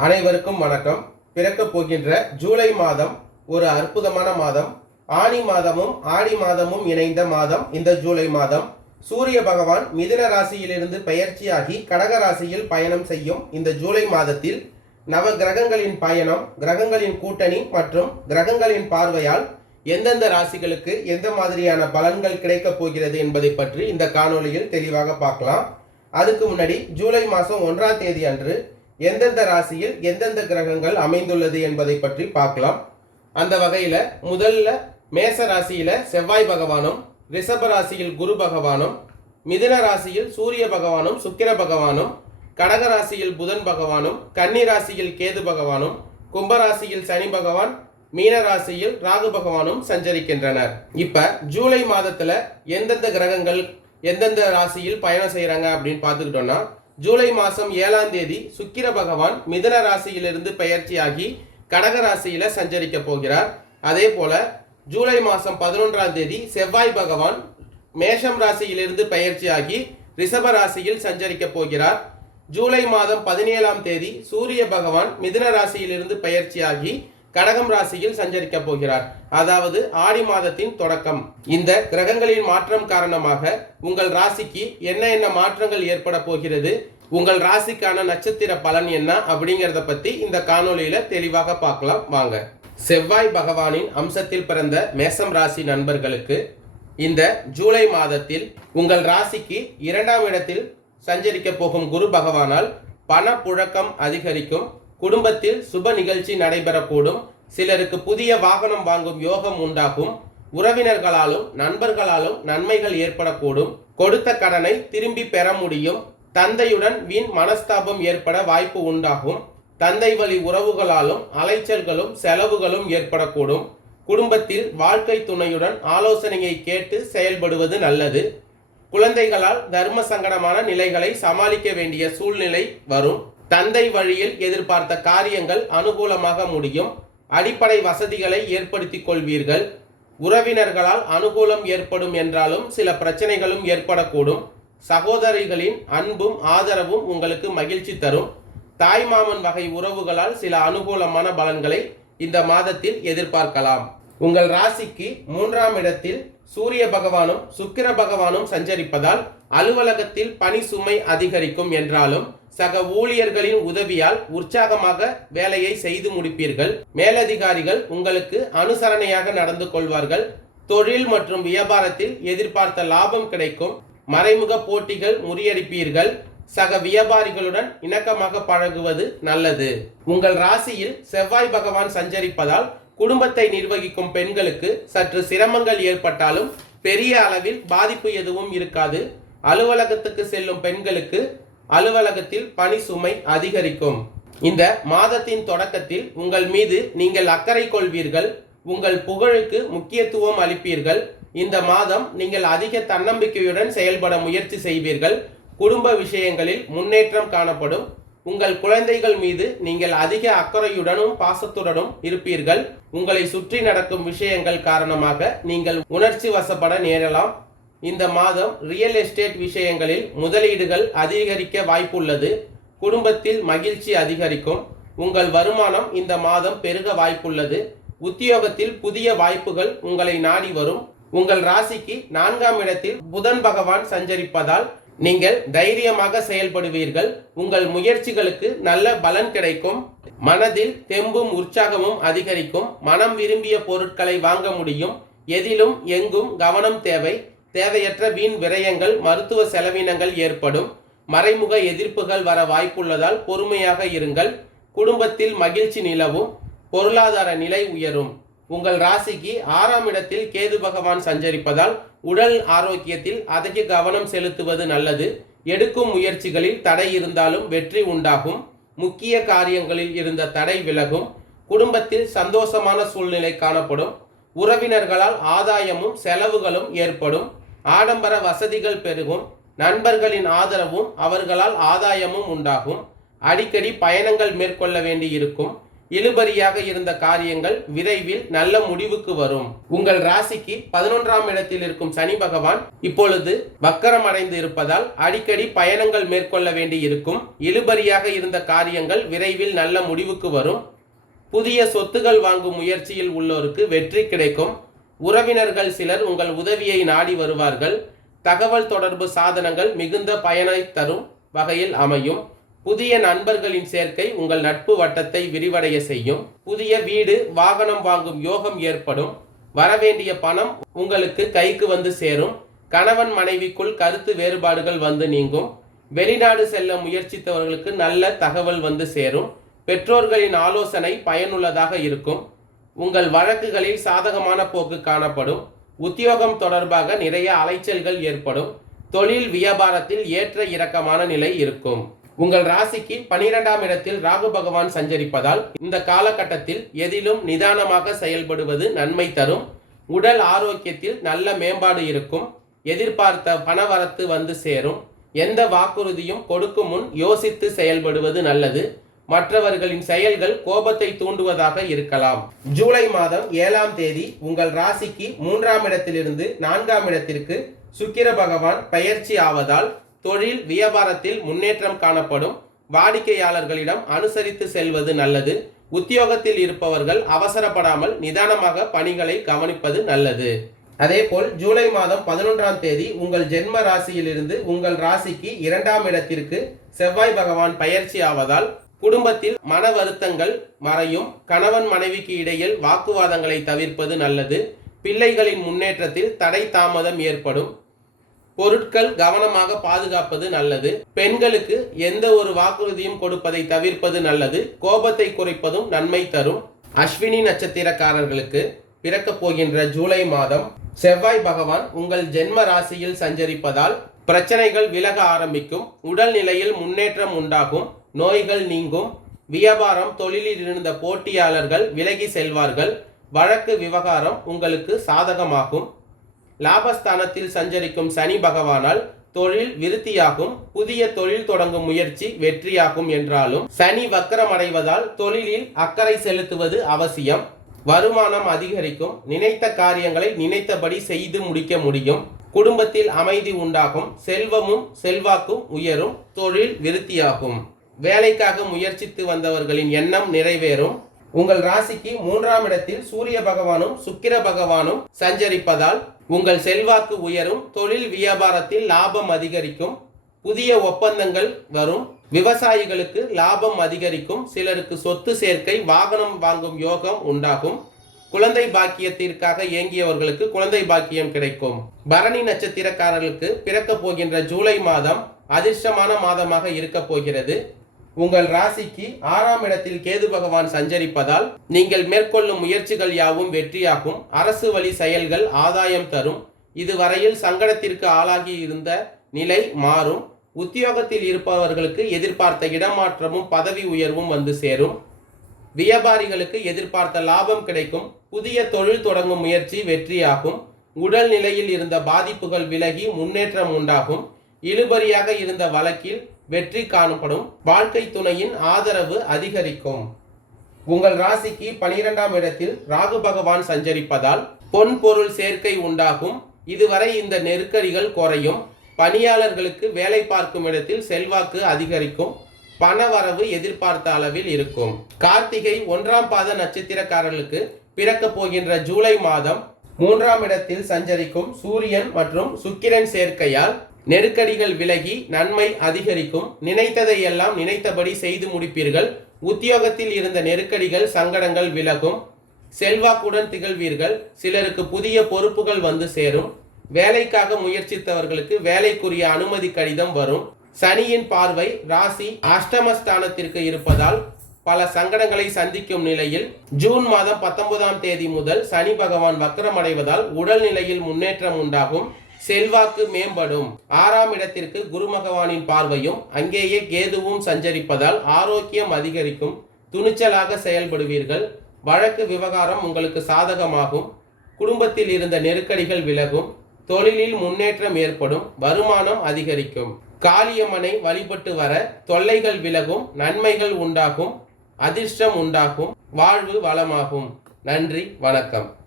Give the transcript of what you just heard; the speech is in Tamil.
அனைவருக்கும் வணக்கம். பிறக்கப் போகின்ற ஜூலை மாதம் ஒரு அற்புதமான மாதம். ஆனி மாதமும் ஆடி மாதமும் இணைந்த மாதம் இந்த ஜூலை மாதம். சூரிய பகவான் மிதுன ராசியிலிருந்து பெயர்ச்சியாகி கடக ராசியில் பயணம் செய்யும் இந்த ஜூலை மாதத்தில் நவ கிரகங்களின் பயணம், கிரகங்களின் கூட்டணி மற்றும் கிரகங்களின் பார்வையால் எந்தெந்த ராசிகளுக்கு எந்த மாதிரியான பலன்கள் கிடைக்கப் போகிறது என்பதை பற்றி இந்த காணொளியில் தெளிவாக பார்க்கலாம். அதுக்கு முன்னாடி ஜூலை மாதம் 1ஆம் தேதி அன்று எந்தெந்த ராசியில் எந்தெந்த கிரகங்கள் அமைந்துள்ளது என்பதை பற்றி பார்க்கலாம். அந்த வகையில் முதல்ல மேச ராசியில செவ்வாய் பகவானும், ரிஷப ராசியில் குரு பகவானும், மிதுன ராசியில் சூரிய பகவானும் சுக்கிர பகவானும், கடக ராசியில் புதன் பகவானும், கன்னி ராசியில் கேது பகவானும், கும்பராசியில் சனி பகவான், மீன ராசியில் ராகு பகவானும் சஞ்சரிக்கின்றனர். இப்ப ஜூலை மாதத்துல எந்தெந்த கிரகங்கள் எந்தெந்த ராசியில் பயணம் செய்யறாங்க அப்படின்னு பார்த்துக்கிட்டோம்னா, ஜூலை மாதம் 7ஆம் தேதி சுக்கிர பகவான் மிதுன ராசியிலிருந்து பெயர்ச்சியாகி கடக ராசியில சஞ்சரிக்க போகிறார். அதே போல ஜூலை மாதம் 11ஆம் தேதி செவ்வாய் பகவான் மேஷம் ராசியிலிருந்து பெயர்ச்சியாகி ரிஷப ராசியில் சஞ்சரிக்க போகிறார். ஜூலை மாதம் 17ஆம் தேதி சூரிய பகவான் மிதுன ராசியிலிருந்து பெயர்ச்சியாகி கடகம் ராசியில் சஞ்சரிக்க போகிறார். அதாவது ஆடி மாதத்தின் தொடக்கம். இந்த கிரகங்களின் மாற்றம் காரணமாக உங்கள் ராசிக்கு என்ன மாற்றங்கள் ஏற்பட போகிறது, உங்கள் ராசிக்கான நட்சத்திர பலன் என்ன அப்படிங்கிறத பத்தி இந்த காணொளியில தெளிவாக பார்க்கலாம் வாங்க. செவ்வாய் பகவானின் அம்சத்தில் பிறந்த மேசம் ராசி நண்பர்களுக்கு இந்த ஜூலை மாதத்தில் உங்கள் ராசிக்கு 2ஆம் இடத்தில் சஞ்சரிக்க போகும் குரு பகவானால் பண புழக்கம் அதிகரிக்கும். குடும்பத்தில் சுப நிகழ்ச்சி நடைபெறக்கூடும். சிலருக்கு புதிய வாகனம் வாங்கும் யோகம் உண்டாகும். உறவினர்களாலும் நண்பர்களாலும் நன்மைகள் ஏற்படக்கூடும். கொடுத்த கடனை திரும்பி பெற முடியும். தந்தையுடன் வீண் மனஸ்தாபம் ஏற்பட வாய்ப்பு உண்டாகும். தந்தை வழி உறவுகளாலும் அலைச்சல்களும் செலவுகளும் ஏற்படக்கூடும். குடும்பத்தில் வாழ்க்கை துணையுடன் ஆலோசனையை கேட்டு செயல்படுவது நல்லது. குழந்தைகளால் தர்ம சங்கடமான நிலைகளை சமாளிக்க வேண்டிய சூழ்நிலை வரும். தந்தை வழியில் எதிர்பார்த்த காரியங்கள் அனுகூலமாக முடியும். அடிப்படை வசதிகளை ஏற்படுத்திக் கொள்வீர்கள். உறவினர்களால் அனுகூலம் ஏற்படும் என்றாலும் சில பிரச்சனைகளும் ஏற்படக்கூடும். சகோதரிகளின் அன்பும் ஆதரவும் உங்களுக்கு மகிழ்ச்சி தரும். தாய்மாமன் வகை உறவுகளால் சில அனுகூலமான பலன்களை இந்த மாதத்தில் எதிர்பார்க்கலாம். உங்கள் ராசிக்கு 3ஆம் இடத்தில் சூரிய பகவானும் சுக்கிர பகவானும் சஞ்சரிப்பதால் அலுவலகத்தில் பணி சுமை அதிகரிக்கும் என்றாலும் சக ஊழியர்களின் உதவியால் உற்சாகமாக வேலையை செய்து முடிப்பீர்கள். மேலதிகாரிகள் உங்களுக்கு அனுசரணையாக நடந்து கொள்வார்கள். தொழில் மற்றும் வியாபாரத்தில் எதிர்பார்த்த லாபம் கிடைக்கும். மறைமுக போட்டிகள் முறியடிப்பீர்கள். சக வியாபாரிகளுடன் இணக்கமாக பழகுவது நல்லது. உங்கள் ராசியில் செவ்வாய் பகவான் சஞ்சரிப்பதால் குடும்பத்தை நிர்வகிக்கும் பெண்களுக்கு சற்று சிரமங்கள் ஏற்பட்டாலும் பெரிய அளவில் பாதிப்பு எதுவும் இருக்காது. அலுவலகத்துக்கு செல்லும் பெண்களுக்கு அலுவலகத்தில் பணி சுமை அதிகரிக்கும். இந்த மாதத்தின் தொடக்கத்தில் உங்கள் மீது நீங்கள் அக்கறை கொள்வீர்கள். உங்கள் புகழுக்கு முக்கியத்துவம் அளிப்பீர்கள். இந்த மாதம் நீங்கள் அதிக தன்னம்பிக்கையுடன் செயல்பட முயற்சி செய்வீர்கள். குடும்ப விஷயங்களில் முன்னேற்றம் காணப்படும். உங்கள் குழந்தைகள் மீது நீங்கள் அதிக அக்கறையுடனும் பாசத்துடனும் இருப்பீர்கள். உங்களை சுற்றி நடக்கும் விஷயங்கள் காரணமாக நீங்கள் உணர்ச்சி வசப்பட நேரலாம். இந்த மாதம் ரியல் எஸ்டேட் விஷயங்களில் முதலீடுகள் அதிகரிக்க வாய்ப்புள்ளது. குடும்பத்தில் மகிழ்ச்சி அதிகரிக்கும். உங்கள் வருமானம் இந்த மாதம் பெருக வாய்ப்புள்ளது. உத்தியோகத்தில் புதிய வாய்ப்புகள் உங்களை நாடி வரும். உங்கள் ராசிக்கு 4ஆம் இடத்தில் புதன் பகவான் சஞ்சரிப்பதால் நீங்கள் தைரியமாக செயல்படுவீர்கள். உங்கள் முயற்சிகளுக்கு நல்ல பலன் கிடைக்கும். மனதில் தெம்பும் உற்சாகமும் அதிகரிக்கும். மனம் விரும்பிய பொருட்களை வாங்க முடியும். எதிலும் எங்கும் கவனம் தேவை. தேவையற்ற வீண் விரயங்கள், மருத்துவ செலவினங்கள் ஏற்படும். மறைமுக எதிர்ப்புகள் வர வாய்ப்புள்ளதால் பொறுமையாக இருங்கள். குடும்பத்தில் மகிழ்ச்சி நிலவும். பொருளாதார நிலை உயரும். உங்கள் ராசிக்கு 6ஆம் இடத்தில் கேது பகவான் சஞ்சரிப்பதால் உடல் ஆரோக்கியத்தில் அதிக கவனம் செலுத்துவது நல்லது. எடுக்கும் முயற்சிகளில் தடை இருந்தாலும் வெற்றி உண்டாகும். முக்கிய காரியங்களில் இருந்த தடை விலகும். குடும்பத்தில் சந்தோஷமான சூழ்நிலை காணப்படும். உறவினர்களால் ஆதாயமும் செலவுகளும் ஏற்படும். ஆடம்பர வசதிகள் பெருகும். நண்பர்களின் ஆதரவும் அவர்களால் ஆதாயமும் உண்டாகும். அடிக்கடி பயணங்கள் மேற்கொள்ள வேண்டி இருக்கும். இழுபறியாக இருந்த காரியங்கள் விரைவில் நல்ல முடிவுக்கு வரும். உங்கள் ராசிக்கு 11ஆம் இடத்தில் இருக்கும் சனி பகவான் இப்பொழுது வக்கரம் அடைந்து இருப்பதால் அடிக்கடி பயணங்கள் மேற்கொள்ள வேண்டி இருக்கும். இழுபறியாக இருந்த காரியங்கள் விரைவில் நல்ல முடிவுக்கு வரும். புதிய சொத்துகள் வாங்கும் முயற்சியில் உள்ளோருக்கு வெற்றி கிடைக்கும். உறவினர்கள் சிலர் உங்கள் உதவியை நாடி வருவார்கள். தகவல் தொடர்பு சாதனங்கள் மிகுந்த பயனை தரும் வகையில் அமையும். புதிய நண்பர்களின் சேர்க்கை உங்கள் நட்பு வட்டத்தை விரிவடைய செய்யும். புதிய வீடு வாகனம் வாங்கும் யோகம் ஏற்படும். வரவேண்டிய பணம் உங்களுக்கு கைக்கு வந்து சேரும். கணவன் மனைவிக்குள் கருத்து வேறுபாடுகள் வந்து நீங்கும். வெளிநாடு செல்ல முயற்சித்தவர்களுக்கு நல்ல தகவல் வந்து சேரும். பெற்றோர்களின் ஆலோசனை பயனுள்ளதாக இருக்கும். உங்கள் வழக்குகளில் சாதகமான போக்கு காணப்படும். உத்தியோகம் தொடர்பாக நிறைய அலைச்சல்கள் ஏற்படும். தொழில் வியாபாரத்தில் ஏற்ற இறக்கமான நிலை இருக்கும். உங்கள் ராசிக்கு 12ஆம் இடத்தில் ராகு பகவான் சஞ்சரிப்பதால் இந்த காலகட்டத்தில் எதிலும் நிதானமாக செயல்படுவது நன்மை தரும். உடல் ஆரோக்கியத்தில் நல்ல மேம்பாடு இருக்கும். எதிர்பார்த்த பணவரத்து வந்து சேரும். எந்த வாக்குறுதியும் கொடுக்கும் முன் யோசித்து செயல்படுவது நல்லது. மற்றவர்களின் செயல்கள் கோபத்தை தூண்டுவதாக இருக்கலாம். ஜூலை மாதம் 7ஆம் தேதி உங்கள் ராசிக்கு 3ஆம் இடத்திலிருந்து 4ஆம் இடத்திற்கு சுக்கிர பகவான் பெயர்ச்சி ஆவதால் தொழில் வியாபாரத்தில் முன்னேற்றம் காணப்படும். வாடிக்கையாளர்களிடம் அனுசரித்து செல்வது நல்லது. உத்தியோகத்தில் இருப்பவர்கள் அவசரப்படாமல் நிதானமாக பணிகளை கவனிப்பது நல்லது. அதேபோல் ஜூலை மாதம் 11ஆம் தேதி உங்கள் ஜென்ம ராசியிலிருந்து உங்கள் ராசிக்கு 2ஆம் இடத்திற்கு செவ்வாய் பகவான் பெயர்ச்சி ஆவதால் குடும்பத்தில் மன வருத்தங்கள் மறையும். கணவன் மனைவிக்கு இடையில் வாக்குவாதங்களை தவிர்ப்பது நல்லது. பிள்ளைகளின் முன்னேற்றத்தில் தடை தாமதம் ஏற்படும். பொருட்கள் கவனமாக பாதுகாப்பது நல்லது. பெண்களுக்கு எந்த ஒரு வாக்குறுதியும் கொடுப்பதை தவிர்ப்பது நல்லது. கோபத்தை குறைப்பதும் நன்மை தரும். அஸ்வினி நட்சத்திரக்காரர்களுக்கு பிறக்க போகின்ற ஜூலை மாதம் செவ்வாய் பகவான் உங்கள் ஜென்ம ராசியில் சஞ்சரிப்பதால் பிரச்சனைகள் விலக ஆரம்பிக்கும். உடல் நிலையில் முன்னேற்றம் உண்டாகும். நோய்கள் நீங்கும். வியாபாரம் தொழிலில் இருந்த போட்டியாளர்கள் விலகி செல்வார்கள். வழக்கு விவகாரம் உங்களுக்கு சாதகமாகும். லாபஸ்தானத்தில் சஞ்சரிக்கும் சனி பகவானால் தொழில் விருத்தியாகும். புதிய தொழில் தொடங்கும் முயற்சி வெற்றியாகும் என்றாலும் சனி வக்கரமடைவதால் தொழிலில் அக்கறை செலுத்துவது அவசியம். வருமானம் அதிகரிக்கும். நினைத்த காரியங்களை நினைத்தபடி செய்து முடிக்க முடியும். குடும்பத்தில் அமைதி உண்டாகும். செல்வமும் செல்வாக்கும் உயரும். தொழில் விருத்தியாகும். வேலைக்காக முயற்சித்து வந்தவர்களின் எண்ணம் நிறைவேறும். உங்கள் ராசிக்கு 3ஆம் இடத்தில் சூரிய பகவானும் சுக்கிர பகவானும் சஞ்சரிப்பதால் உங்கள் செல்வாக்கு உயரும். தொழில் வியாபாரத்தில் லாபம் அதிகரிக்கும். புதிய ஒப்பந்தங்கள் வரும். விவசாயிகளுக்கு லாபம் அதிகரிக்கும். சிலருக்கு சொத்து சேர்க்கை வாகனம் வாங்கும் யோகம் உண்டாகும். குழந்தை பாக்கியத்திற்காக ஏங்கியவர்களுக்கு குழந்தை பாக்கியம் கிடைக்கும். பரணி நட்சத்திரக்காரர்களுக்கு பிறக்க போகின்ற ஜூலை மாதம் அதிர்ஷ்டமான மாதமாக இருக்க போகிறது. உங்கள் ராசிக்கு 6ஆம் இடத்தில் கேது பகவான் சஞ்சரிப்பதால் நீங்கள் மேற்கொள்ளும் முயற்சிகள் யாவும் வெற்றியாகும். அரசு வழி செயல்கள் ஆதாயம் தரும். இதுவரையில் சங்கடத்திற்கு ஆளாகி இருந்த நிலை மாறும். உத்தியோகத்தில் இருப்பவர்களுக்கு எதிர்பார்த்த இடமாற்றமும் பதவி உயர்வும் வந்து சேரும். வியாபாரிகளுக்கு எதிர்பார்த்த லாபம் கிடைக்கும். புதிய தொழில் தொடங்கும் முயற்சி வெற்றியாகும். உடல் நிலையில் இருந்த பாதிப்புகள் விலகி முன்னேற்றம் உண்டாகும். இழுபறியாக இருந்த வழக்கில் வெற்றி காணப்படும். வாழ்க்கை துணையின் ஆதரவு அதிகரிக்கும். உங்கள் ராசிக்கு 12ஆம் இடத்தில் ராகு பகவான் சஞ்சரிப்பதால் பொன் பொருள் சேர்க்கை உண்டாகும். இதுவரை இந்த நெருக்கடிகள் குறையும். பணியாளர்களுக்கு வேலை பார்க்கும் இடத்தில் செல்வாக்கு அதிகரிக்கும். பணவரவு எதிர்பார்த்த அளவில் இருக்கும். கார்த்திகை 1ஆம் பாத நட்சத்திரக்காரர்களுக்கு பிறக்க போகின்ற ஜூலை மாதம் 3ஆம் இடத்தில் சஞ்சரிக்கும் சூரியன் மற்றும் சுக்கிரன் சேர்க்கையால் நெருக்கடிகள் விலகி நன்மை அதிகரிக்கும். நினைத்ததை எல்லாம் நினைத்தபடி செய்து முடிப்பீர்கள். உத்தியோகத்தில் இருந்த நெருக்கடிகள் சங்கடங்கள் விலகும். செல்வாக்குடன் திகழ்வீர்கள். சிலருக்கு புதிய பொறுப்புகள் வந்து சேரும். வேலைக்காக முயற்சித்தவர்களுக்கு வேலைக்குரிய அனுமதி கடிதம் வரும். சனியின் பார்வை ராசி அஷ்டமஸ்தானத்திற்கு இருப்பதால் பல சங்கடங்களை சந்திக்கும் நிலையில் ஜூன் மாதம் 19ஆம் தேதி முதல் சனி பகவான் வக்கரமடைவதால் உடல் நிலையில் முன்னேற்றம் உண்டாகும். செல்வாக்கு மேம்படும். 6ஆம் இடத்திற்கு குரு பகவானின் பார்வையும் அங்கேயே கேதுவும் சஞ்சரிப்பதால் ஆரோக்கியம் அதிகரிக்கும். துணிச்சலாக செயல்படுவீர்கள். வழக்கு விவகாரம் உங்களுக்கு சாதகமாகும். குடும்பத்தில் இருந்த நெருக்கடிகள் விலகும். தொழிலில் முன்னேற்றம் ஏற்படும். வருமானம் அதிகரிக்கும். காளியம்மனை வழிபட்டு வர தொல்லைகள் விலகும். நன்மைகள் உண்டாகும். அதிர்ஷ்டம் உண்டாகும், வாழ்வு வளமாகும். நன்றி, வணக்கம்.